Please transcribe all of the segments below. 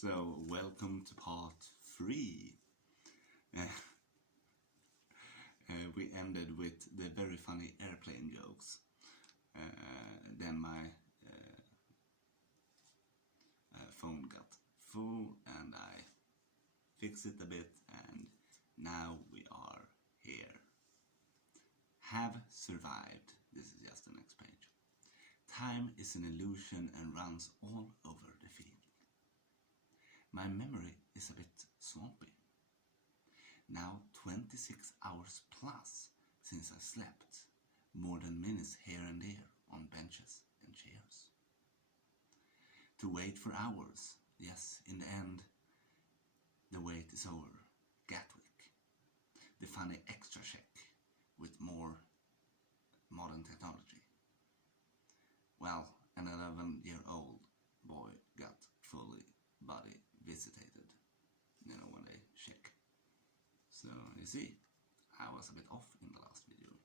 So, welcome to part 3. Uh, we ended with the very funny airplane jokes. Then my phone got full and I fixed it a bit, and now we are here. Have survived. This is just the next page. Time is an illusion and runs all over the field. My memory is a bit swampy. Now 26 hours plus since I slept, more than minutes here and there on benches and chairs. To wait for hours, yes, in the end, the wait is over. Gatwick, the funny extra check with more modern technology. Well, an 11-year-old boy got fully body visitated, when they check. So, you see, I was a bit off in the last video.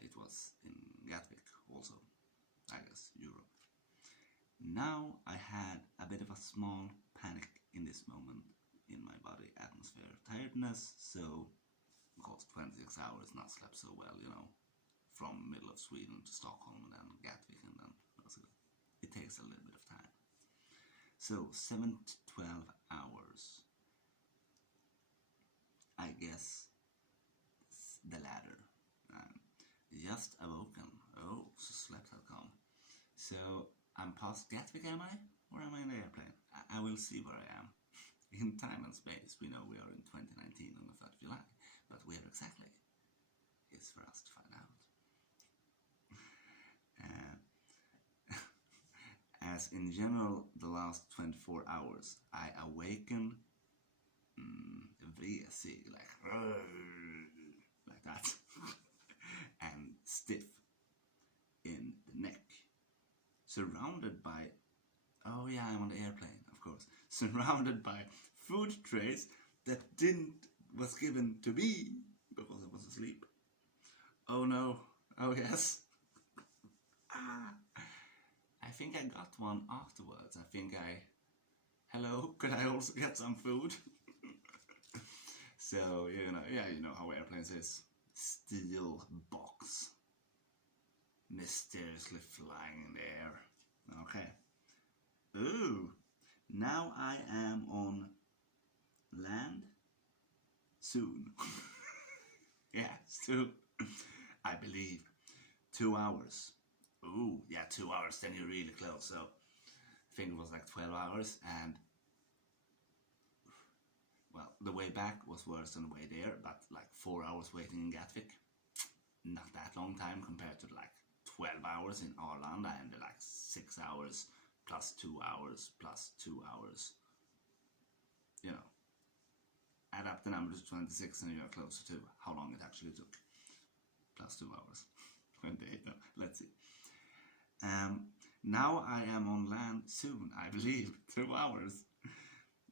It was in Gatwick also, I guess, Europe. Now I had a bit of a small panic in this moment in my body atmosphere. Tiredness, so, because 26 hours not slept so well, from middle of Sweden to Stockholm and then Gatwick and then it takes a little bit of time. So 7 to 12 hours. I guess the latter. Just awoken. Oh, so slept had come. So I'm past Gatwick, am I? Or am I in the airplane? I will see where I am. In time and space, we know we are in 2019 on the 3rd of July. But where exactly is for us to find out. As in general, the last 24 hours, I awaken vresig, like that, and stiff in the neck. Surrounded by, oh yeah, I'm on the airplane, of course. Surrounded by food trays that was given to me because I was asleep. Oh no, oh yes. I think I got one afterwards. I think hello, could I also get some food? So, you know how airplanes is. Steel box. Mysteriously flying in the air. Okay. Ooh, now I am on land soon. Yeah, soon. I believe 2 hours. Ooh, yeah, 2 hours, then you're really close. So I think it was like 12 hours, and well, the way back was worse than the way there, but like 4 hours waiting in Gatwick. Not that long time compared to like 12 hours in Arlanda, and like 6 hours plus 2 hours plus 2 hours. Add up the numbers to 26 and you're closer to how long it actually took. Plus 2 hours. 28, no, let's see. Now I am on land soon, I believe. 2 hours.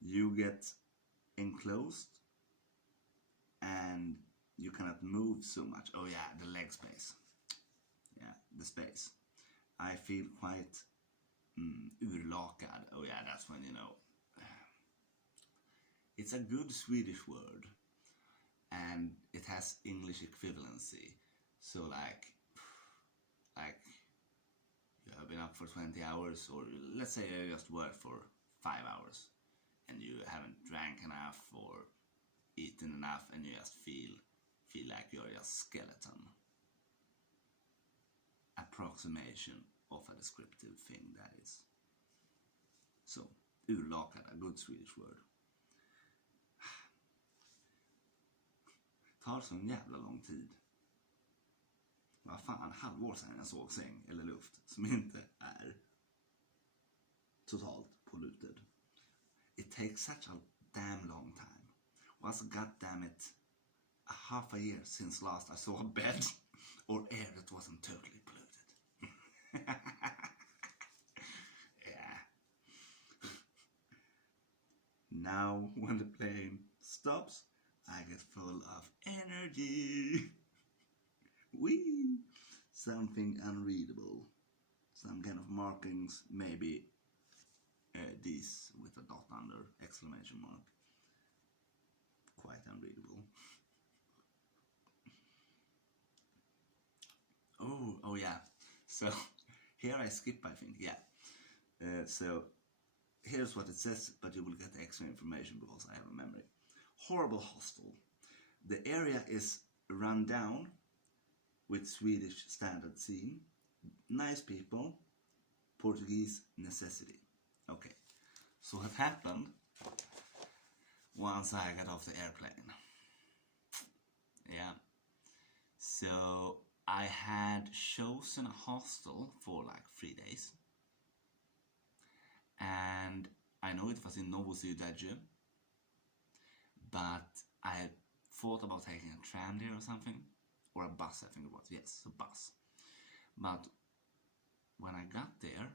You get enclosed and you cannot move so much. Oh yeah, the leg space. Yeah, the space. I feel quite urlakad. Oh yeah, that's when, it's a good Swedish word and it has English equivalency. So like you have been up for 20 hours, or let's say you just worked for 5 hours and you haven't drank enough or eaten enough and you just feel like you're just skeleton. Approximation of a descriptive thing, that is. So, urlakad, a good Swedish word. Tar sån jävla lång tid. Vad fan, halvår sedan jag såg säng eller luft som inte är totalt polluted. It takes such a damn long time. Was goddammit a half a year since last I saw a bed or air that wasn't totally polluted. Yeah. Now when the plane stops, I get full of energy. Whee! Something unreadable. Some kind of markings, maybe these with a dot under, exclamation mark. Quite unreadable. Oh yeah. So here I skip, I think, yeah. So here's what it says, but you will get extra information because I have a memory. Horrible hostel. The area is run down with Swedish standard scene. Nice people. Portuguese necessity. Okay. So what happened once I got off the airplane? Yeah. So I had chosen a hostel for like 3 days. And I know it was in Novo Sudadje, but I thought about taking a tram there or something, or a bus, I think it was. Yes, a bus. But when I got there,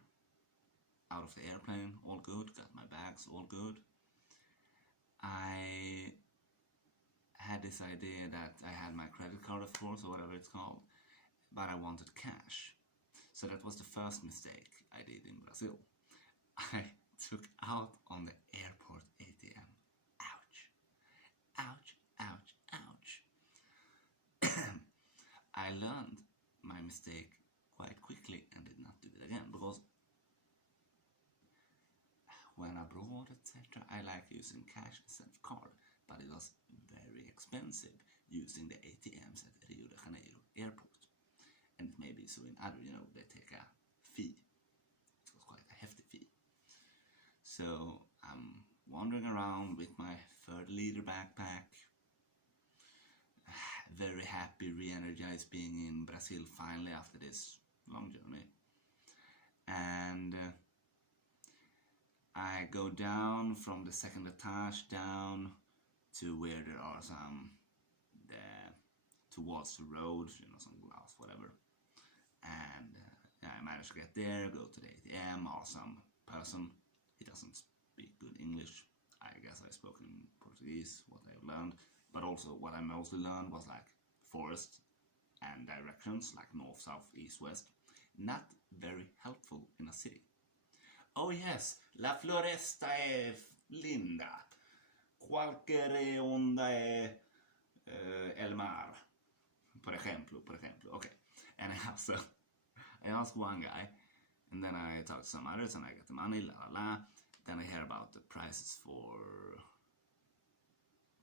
out of the airplane, all good, got my bags, all good, I had this idea that I had my credit card, of course, or whatever it's called, but I wanted cash. So that was the first mistake I did in Brazil. I took out on the airport ATM. Ouch. Ouch, ouch, ouch. I learned my mistake quite quickly and did not do it again, because when abroad, etc., I like using cash instead of card, but it was very expensive using the ATMs at Rio de Janeiro airport. And it may be so in other, they take a fee. It was quite a hefty fee. So I'm wandering around with my 30-liter backpack, very happy, re-energized being in Brazil finally after this long journey. And I go down from the second etage down to where there are some, towards the road, some glass, whatever. And I managed to get there, go to the ATM, awesome person. He doesn't speak good English. I guess I spoke in Portuguese, what I've learned. But also what I mostly learned was like forest and directions, like north, south, east, west. Not very helpful in a city. Oh yes, la floresta è linda. Qualche onda è el mar. Por ejemplo. Okay. And I asked one guy, and then I talked to some others, and I get the money, la la la. Then I hear about the prices for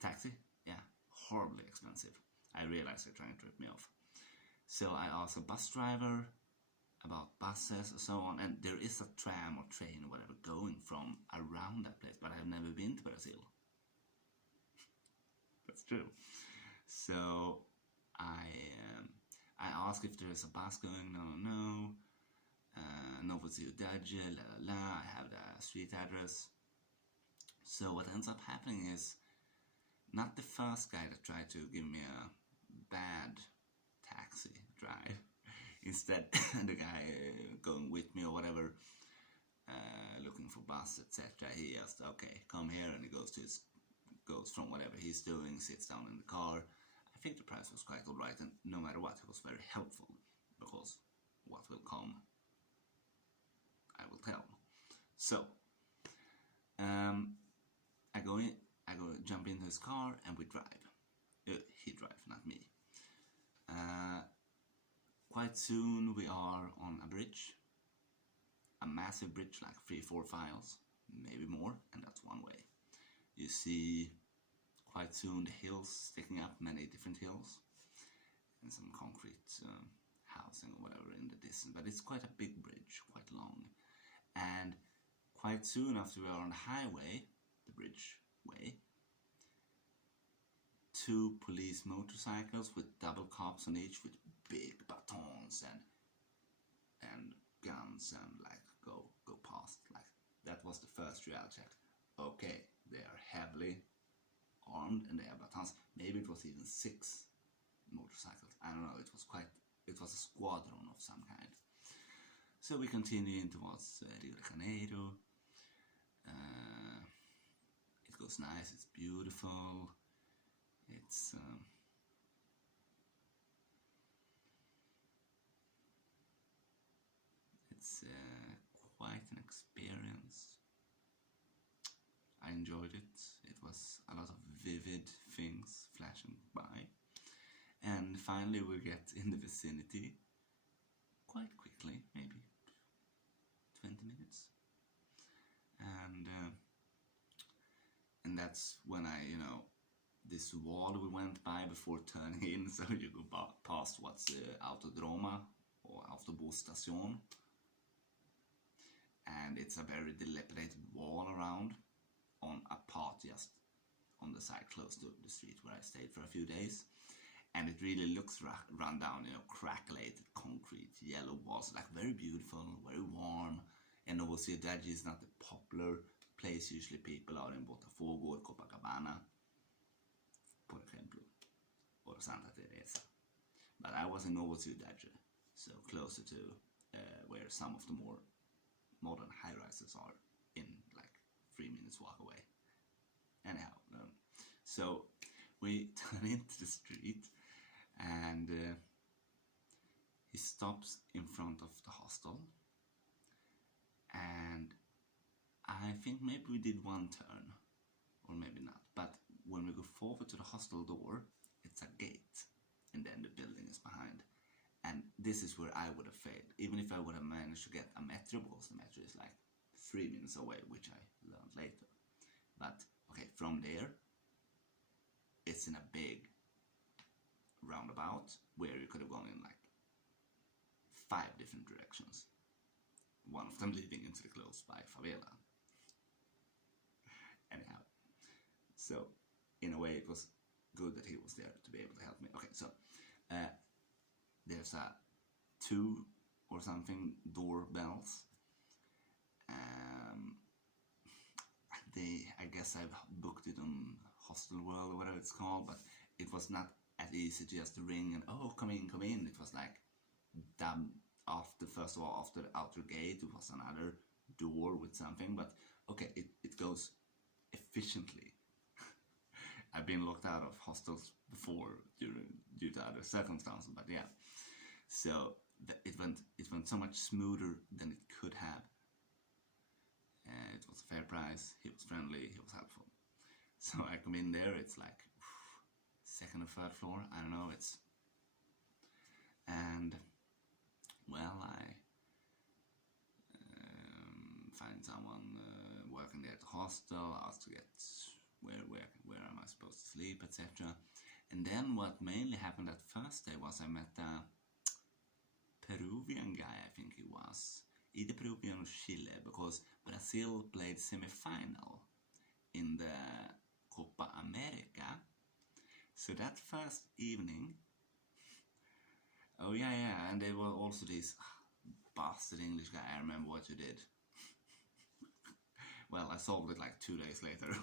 taxi. Yeah, horribly expensive. I realized they're trying to rip me off. So I asked a bus driver about buses and so on, and there is a tram or train or whatever going from around that place, but I've never been to Brazil. That's true. So I asked if there is a bus going. No. Novo Sudadje, la la la. I have the street address. So what ends up happening is, not the first guy that tried to give me a bad taxi drive. Instead, the guy going with me or whatever, looking for bus, etc. He asked, okay, come here, and he goes from whatever he's doing, sits down in the car. I think the price was quite alright, and no matter what, it was very helpful, because what will come, I will tell. So, jump into his car, and we drive. He drives, not me. Quite soon we are on a bridge, a massive bridge, like 3-4 miles, maybe more, and that's one way. You see quite soon the hills sticking up, many different hills, and some concrete housing or whatever in the distance, but it's quite a big bridge, quite long. And quite soon after we are on the highway, the bridge way, 2 police motorcycles with double cops on each, with big batons and guns, and like go past. Like, that was the first reality check. Okay, they are heavily armed and they have batons. Maybe it was even 6 motorcycles. I don't know. It was a squadron of some kind. So we continue in towards Rio de Janeiro. It goes nice. It's beautiful. It's quite an experience. enjoyed it. It was a lot of vivid things flashing by. And finally we get in the vicinity quite quickly, maybe 20 minutes. And that's when I, this wall we went by before turning in, so you go past what's Autodroma or Autobusstation, and it's a very dilapidated wall around on a part just on the side close to the street where I stayed for a few days, and it really looks run down, crackulated concrete, yellow walls, like very beautiful, very warm. And Novo Cidade is not the popular place usually people are in Botafogo or Copacabana, por ejemplo, or Santa Teresa. But I was in Novo Cidade, so closer to where some of the more modern high-rises are, in like 3 minutes walk away. Anyhow, so we turn into the street, and he stops in front of the hostel, and I think maybe we did one turn, or maybe not, but when we go forward to the hostel door, it's a gate, and then the building is behind. And this is where I would have failed, even if I would have managed to get a metro, because the metro is like 3 minutes away, which I learned later. But okay, from there, it's in a big roundabout where you could have gone in like 5 different directions. One of them leading into the close by favela. Anyhow, so in a way it was good that he was there to be able to help me. Okay, so there's a 2 or something doorbells. I guess I've booked it on Hostel World or whatever it's called, but it was not as easy to just ring and come in. It was like after the outer gate it was another door with something, but okay, it goes efficiently. I've been locked out of hostels before due to other circumstances, but yeah, so it went so much smoother than it could have. It was a fair price, he was friendly, he was helpful. So I come in there, it's like 2nd or 3rd floor, I don't know, and well, I find someone working there at the hostel, asked to get where am I supposed to sleep, etc. And then what mainly happened that first day was I met a Peruvian guy, I think he was, either Peruvian or Chile, because Brazil played semi-final in the Copa America. So that first evening, and there were also this bastard English guy. I remember what you did. Well, I solved it like 2 days later.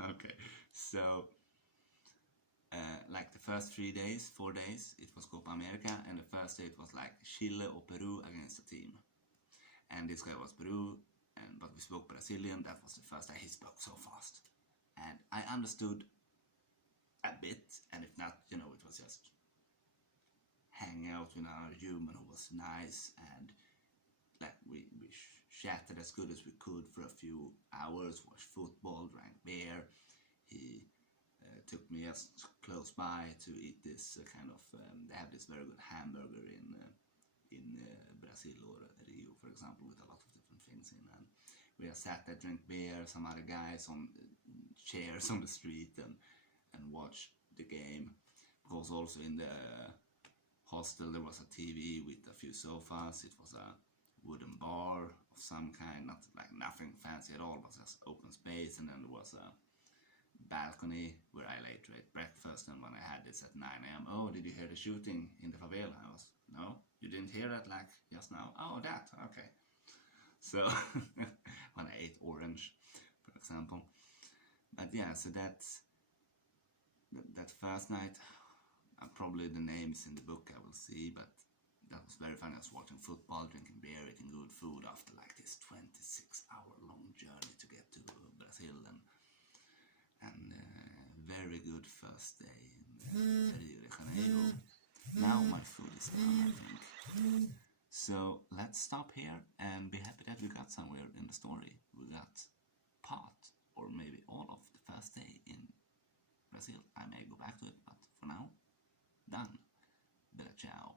Okay, so like the first 4 days, it was Copa America, and the first day it was like Chile or Peru against a team. And this guy was Peru, but we spoke Brazilian. That was the first day. He spoke so fast, and I understood a bit, and if not, it was just hanging out with another human who was nice, and like we chatted as good as we could for a few hours, watched football, drank beer. He took me just close by to eat this kind of, they have this very good hamburger in Brazil or Rio, for example, with a lot of different things in, and we just sat there, drank beer, some other guys on chairs on the street, and watched the game, because also in the hostel there was a TV with a few sofas. It was a wooden bar of some kind, not like nothing fancy at all, but just open space, and then there was a balcony where I later ate breakfast. And when I had this at 9 a.m, oh, did you hear the shooting in the favela? I was, no, you didn't hear that like just now? Oh, that, okay. So when I ate orange, for example. But yeah, so that first night, probably the names in the book I will see, but that was very fun. I was watching football, drinking beer, eating good food after like this 26-hour-long journey to get to Brazil, and very good first day in Rio de Janeiro. Now my food is done, I think. So let's stop here and be happy that we got somewhere in the story. got part or maybe all of the first day in Brazil. I may go back to it, but for now, done. Bella ciao.